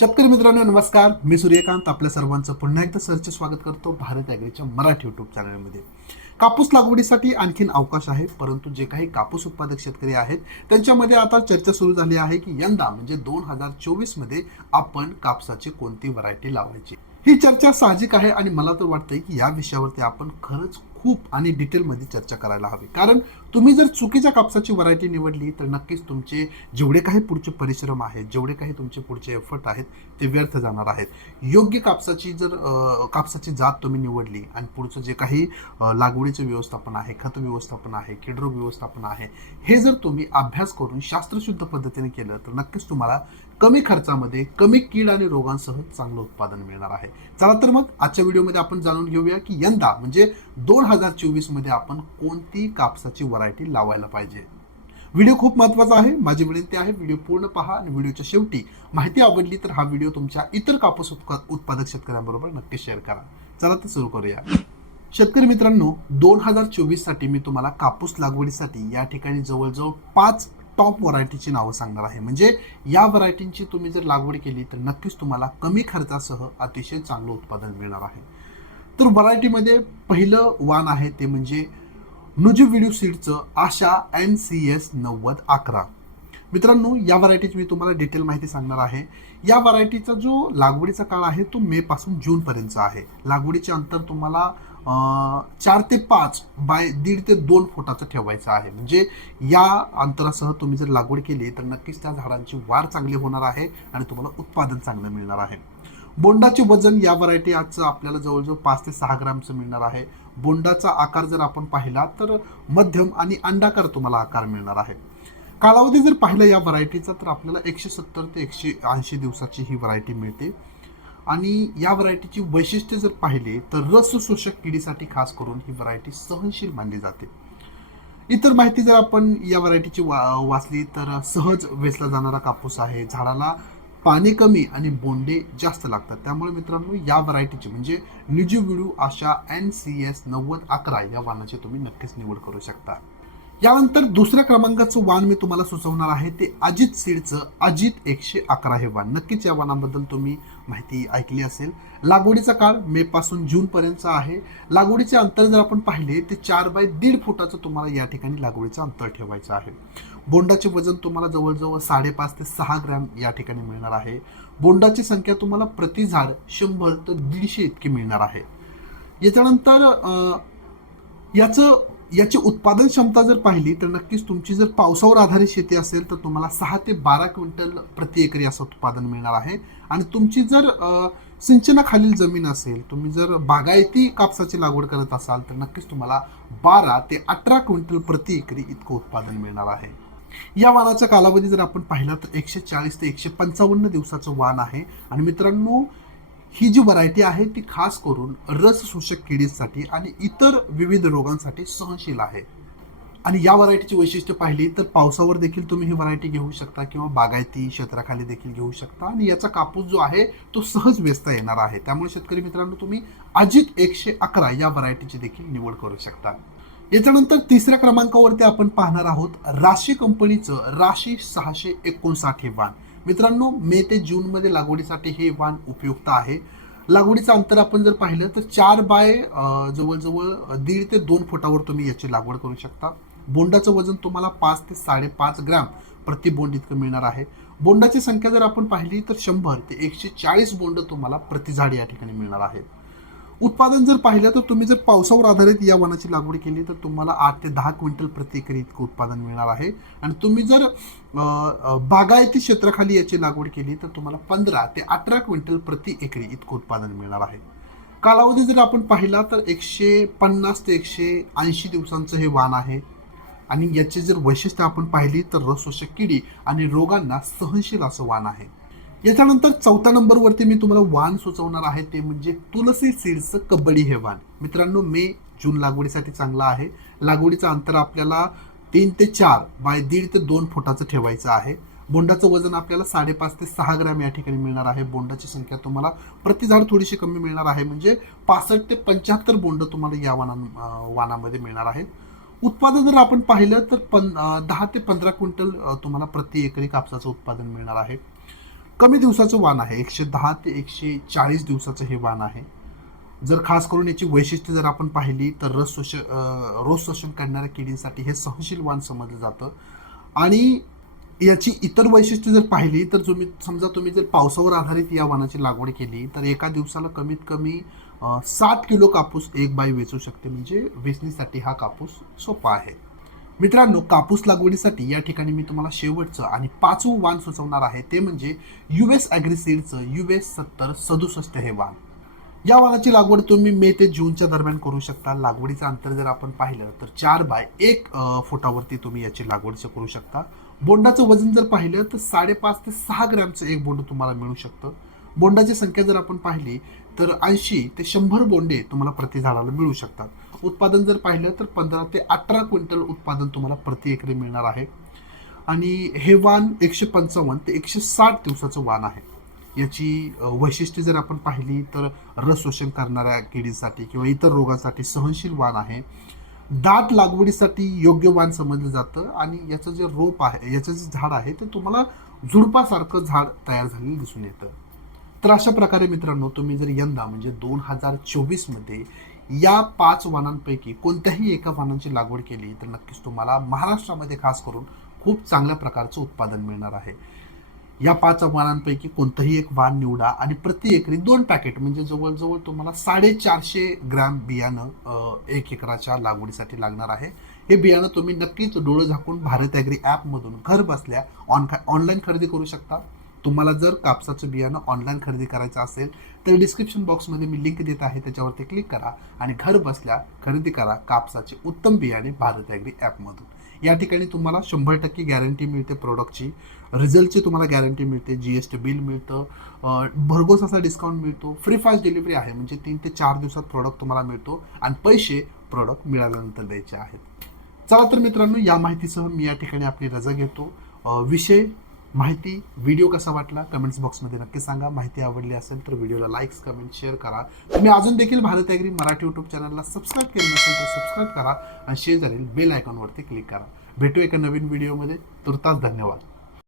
शेतकरी मित्रांनो नमस्कार. मी सूर्यकांत. आपल्या सर्वांचं पुन्हा एकदा सरचे स्वागत करतो भारत ॲग्रीच्या मराठी युट्यूब चॅनलमध्ये कापूस लागवडीसाठी आणखीन अवकाश आहे परंतु जे काही कापूस उत्पादक शेतकरी आहेत त्यांच्यामध्ये आता चर्चा सुरू झाली आहे की यंदा म्हणजे दोन हजार चोवीसमध्ये आपण कापसाची कोणती व्हरायटी लावायची? ही चर्चा साहजिक आहे आणि मला तर वाटतंय की या विषयावरती आपण खरंच खूप आणि डिटेलमध्ये चर्चा करायला हवी. कारण तुम्ही जर चुकीच्या कापसाची व्हरायटी निवडली तर नक्कीच तुमचे जेवढे काही पुढचे परिश्रम आहेत जेवढे काही तुमचे पुढचे एफर्ट आहेत ते व्यर्थ जाणार आहेत. योग्य कापसाची जर कापसाची जात तुम्ही निवडली आणि पुढचं जे काही लागवडीचं व्यवस्थापन आहे खत व्यवस्थापन आहे किडरोग व्यवस्थापन आहे हे जर तुम्ही अभ्यास करून शास्त्रशुद्ध पद्धतीने केलं तर नक्कीच तुम्हाला कमी खर्चामध्ये कमी कीड आणि रोगांसह चांगलं उत्पादन मिळणार आहे. चला तर मग आजच्या व्हिडिओमध्ये आपण जाणून घेऊया की यंदा म्हणजे दोन हजार चोवीसमध्ये आपण कोणती कापसाची व्हरायटी लावायला पाहिजे. व्हिडिओ खूप महत्त्वाचा आहे. माझी विनंती आहे व्हिडिओ पूर्ण पहा आणि व्हिडिओच्या शेवटी माहिती आवडली तर हा व्हिडिओ तुमच्या इतर कापूस उत्पादक शेतकऱ्यांबरोबर नक्की शेअर करा. चला तर सुरू करूया. शेतकरी मित्रांनो दोन हजार चोवीससाठी मी तुम्हाला कापूस लागवडीसाठी या ठिकाणी जवळजवळ पाच टॉप व्हरायटीची नावं सांगणार आहे. म्हणजे या व्हरायटींची तुम्ही जर लागवड केली तर नक्कीच तुम्हाला कमी खर्चासह अतिशय चांगलं उत्पादन मिळणार आहे. तर व्हरायटीमध्ये पहिलं वाण आहे ते म्हणजे नुजी व्हिडिओ सीटचं आशा एन सी एस नव्वद अकरा. मित्रांनो या व्हरायटीची मी तुम्हाला डिटेल माहिती सांगणार आहे. या व्हरायटीचा जो लागवडीचा काळ आहे तो मे पासून आहे. लागवडीचे अंतर तुम्हाला चार ते पाच बाय दीड ते दोन फुटाचं ठेवायचं आहे. म्हणजे या अंतरासह तुम्ही जर लागवड केली तर नक्कीच त्या झाडांची वाढ चांगली होणार आहे आणि तुम्हाला उत्पादन चांगलं मिळणार आहे. बोंडाचे वजन या व्हरायटी आजचं आपल्याला जवळजवळ पाच ते सहा ग्रामचं मिळणार आहे. बोंडाचा आकार जर आपण पाहिला तर मध्यम आणि अंडाकार तुम्हाला आकार मिळणार आहे. कालावधी जर पाहिला या व्हरायटीचा तर आपल्याला एकशे सत्तर ते एकशे ऐंशी दिवसाची ही व्हरायटी मिळते. आणि या व्हरायटीची वैशिष्ट्ये जर पाहिले तर रस शोषक किडीसाठी खास करून ही व्हरायटी सहनशील मानली जाते. इतर माहिती जर आपण या व्हरायटीची वा वाचली तर सहज वेचला जाणारा कापूस आहे. झाडाला पाणी कमी आणि बोंडे जास्त लागतात. त्यामुळे मित्रांनो या व्हरायटीची म्हणजे निजी अशा एन सी एस नव्वद अकरा या वाहनाची तुम्ही नक्कीच निवड करू शकता. यानंतर दुसऱ्या क्रमांकाचं वाण मी तुम्हाला सुचवणार आहे. ते अजित सीडचं अजित एकशे अकरा हे वाण. नक्कीच या वाणाबद्दल तुम्ही माहिती ऐकली असेल. लागवडीचा काळ मे पासून जून आहे. लागवडीचे अंतर जर आपण पाहिले ते चार बाय दीड फुटाचं तुम्हाला या ठिकाणी लागवडीचं अंतर ठेवायचं आहे. बोंडाचे वजन तुम्हाला जवळजवळ साडेपाच ते सहा ग्रॅम या ठिकाणी मिळणार आहे. बोंडाची संख्या तुम्हाला प्रति झाड शंभर ते दीडशे इतकी मिळणार आहे. याच्यानंतर याचं याची उत्पादन क्षमता जर पाहिली तर नक्कीच तुमची जर पावसावर आधारित शेती असेल तर तुम्हाला सहा ते बारा क्विंटल प्रति एकरी असं उत्पादन मिळणार आहे. आणि तुमची जर सिंचनाखालील जमीन असेल तुम्ही जर बागायती कापसाची लागवड करत असाल तर नक्कीच तुम्हाला बारा ते अठरा क्विंटल प्रति एकरी इतकं उत्पादन मिळणार आहे. या वानाचा कालावधी जर आपण पाहिला तर एकशे चाळीस ते एकशे पंचावन्न दिवसाचं वाण आहे. आणि मित्रांनो ही जी व्हरायटी आहे ती खास करून रस शोषक किडीसाठी आणि इतर विविध रोगांसाठी सहनशील आहे. आणि या व्हरायटीची वैशिष्ट्य पाहिली तर पावसावर देखील तुम्ही ही व्हरायटी घेऊ शकता किंवा बागायती क्षेत्राखाली देखील घेऊ शकता. आणि याचा कापूस जो आहे तो सहज वेचता येणार आहे. त्यामुळे शेतकरी मित्रांनो तुम्ही अजित एकशे अकरा या व्हरायटीची देखील निवड करू शकता. याच्यानंतर तिसऱ्या क्रमांकावरती आपण पाहणार आहोत राशी कंपनीचं राशी सहाशे एकोणसाठ हे वाण. मित्रांनो मे ते जूनमध्ये लागवडीसाठी हे वाण उपयुक्त आहे. लागवडीचं अंतर आपण जर पाहिलं तर चार बाय जवळजवळ दीड ते दोन फुटावर तुम्ही याची लागवड करू शकता. बोंडाचं वजन तुम्हाला पाच ते साडेपाच ग्रॅम प्रति बोंड इतकं मिळणार आहे. बोंडाची संख्या जर आपण पाहिली तर शंभर ते एकशे चाळीस बोंड तुम्हाला प्रति झाड या ठिकाणी मिळणार आहेत. उत्पादन जर पाहिलं तर तुम्ही जर पावसावर आधारित या वनाची लागवड केली तर तुम्हाला आठ ते दहा क्विंटल प्रति एकरी इतकं उत्पादन मिळणार आहे. आणि तुम्ही जर बागायती क्षेत्राखाली याची लागवड केली तर तुम्हाला पंधरा ते अठरा क्विंटल प्रति एकरी इतकं उत्पादन मिळणार आहे. कालावधी जर आपण पाहिला तर एकशे पन्नास ते एकशे ऐंशी दिवसांचं हे वाण आहे. आणि याची जर वैशिष्ट्य आपण पाहिली तर रसोषक किडी आणि रोगांना सहनशील असं वाण आहे. याच्यानंतर चौथ्या नंबरवरती मी तुम्हाला वाण सुचवणार आहे ते म्हणजे तुलसी सीड्सचं कबड्डी हे वाण मित्रांनो मे जून लागवडीसाठी चांगला आहे. लागवडीचं अंतर आपल्याला तीन ते चार बाय दीड ते दोन फुटाचं ठेवायचं आहे. बोंडाचं वजन आपल्याला साडेपाच ते सहा ग्रॅम या ठिकाणी मिळणार आहे. बोंडाची संख्या तुम्हाला प्रति झाड थोडीशी कमी मिळणार आहे. म्हणजे पासष्ट ते पंच्याहत्तर बोंड तुम्हाला या वाना वाणामध्ये मिळणार आहेत. उत्पादन जर आपण पाहिलं तर पन दहा ते पंधरा क्विंटल तुम्हाला प्रति एकरी कापसाचं उत्पादन मिळणार आहे. कमी दिवसाचं वाण आहे. एकशे दहा ते एकशे चाळीस दिवसाचं हे वाण आहे. जर खास करून याची वैशिष्ट्य जर आपण पाहिली तर रस शोष रोज शोषण करणाऱ्या किडींसाठी हे सहनशील वाण समजलं जातं. आणि याची इतर वैशिष्ट्य जर पाहिली तर तुम्ही समजा तुम्ही जर पावसावर आधारित या वाणाची लागवड केली तर एका दिवसाला कमीत कमी सात किलो कापूस एक बाई वेचू शकते. म्हणजे वेचणीसाठी हा कापूस सोपा आहे. मित्रांनो कापूस लागवडीसाठी या ठिकाणी मी तुम्हाला शेवटचं आणि पाचवं वाण सुचवणार आहे. ते म्हणजे यू एस ॲग्रिसीडचं यू एस सत्तर सदुसष्ट हे वाण या वाणाची लागवड तुम्ही मे ते जूनच्या दरम्यान करू शकता. लागवडीचं अंतर जर आपण पाहिलं तर चार बाय एक फुटावरती तुम्ही याची लागवड करू शकता. बोंडाचं वजन जर पाहिलं तर साडेपाच ते सहा ग्रॅमचं एक बोंड तुम्हाला मिळू शकतं. बोंडाची संख्या जर आपण पाहिली तर ऐंशी ते शंभर बोंडे तुम्हाला प्रति झाडाला मिळू शकतात. उत्पादन जर पाहिलं तर पंधरा ते अठरा क्विंटल उत्पादन तुम्हाला प्रति एकरी मिळणार आहे. आणि हे वाण एकशे पंचावन्न ते एकशे साठ दिवसाचं वाण आहे. याची वैशिष्ट्ये जर आपण पाहिली तर रस शोषण करणाऱ्या किडीसाठी किंवा इतर रोगांसाठी सहनशील वाण आहे. दाट लागवडीसाठी योग्य वाण समजलं जातं आणि याचं जे रोप आहे याचं जे झाड आहे ते तुम्हाला झुडपासारखं झाड तयार झालेलं दिसून येतं. तर अशा प्रकारे मित्रांनो तुम्ही जर यंदा म्हणजे दोन हजार चोवीसमध्ये या पाच वाणांपैकी कोणत्याही एका वाणांची लागवड केली तर नक्कीच तुम्हाला महाराष्ट्रामध्ये खास करून खूप चांगल्या प्रकारचं उत्पादन मिळणार आहे. या पाच वाणांपैकी कोणतंही एक वाण निवडा आणि प्रति एकरी दोन पॅकेट म्हणजे जवळजवळ तुम्हाला साडेचारशे ग्रॅम बियाणं एक एकराच्या लागवडीसाठी लागणार आहे. हे बियाणं तुम्ही नक्कीच डोळं झाकून भारत ॲग्री ॲपमधून घर बसल्या ऑन ऑनलाईन खरेदी करू शकता. तुम्हाला जर कापसाचं बियाणं ऑनलाईन खरेदी करायचं असेल तर डिस्क्रिप्शन बॉक्समध्ये मी लिंक देत आहे त्याच्यावरती क्लिक करा आणि घर बसल्या खरेदी करा कापसाचे उत्तम बियाणे भारत ॲग्री ॲपमधून या ठिकाणी तुम्हाला शंभर टक्के गॅरंटी मिळते प्रोडक्टची रिझल्टची तुम्हाला गॅरंटी मिळते जी एस टी बिल मिळतं भरघोस असा डिस्काउंट मिळतो. फ्री फास्ट डिलिव्हरी आहे म्हणजे तीन ते चार दिवसात प्रोडक्ट तुम्हाला मिळतो आणि पैसे प्रोडक्ट मिळाल्यानंतर द्यायचे आहेत. चला तर मित्रांनो या माहितीसह मी या ठिकाणी आपली रजा घेतो. विषय माहिती व्हिडिओ कसा वाटला कमेंट्स बॉक्समध्ये नक्की सांगा. माहिती आवडली असेल तर व्हिडिओला लाईक्स कमेंट शेअर करा. तुम्ही अजून देखील भारत ॲग्री मराठी यूट्यूब चॅनलला सबस्क्राईब केलं नसेल तर सबस्क्राईब करा आणि शेजारील बेल आयकॉनवरती क्लिक करा. भेटू एका नवीन व्हिडिओमध्ये तुर्तास धन्यवाद.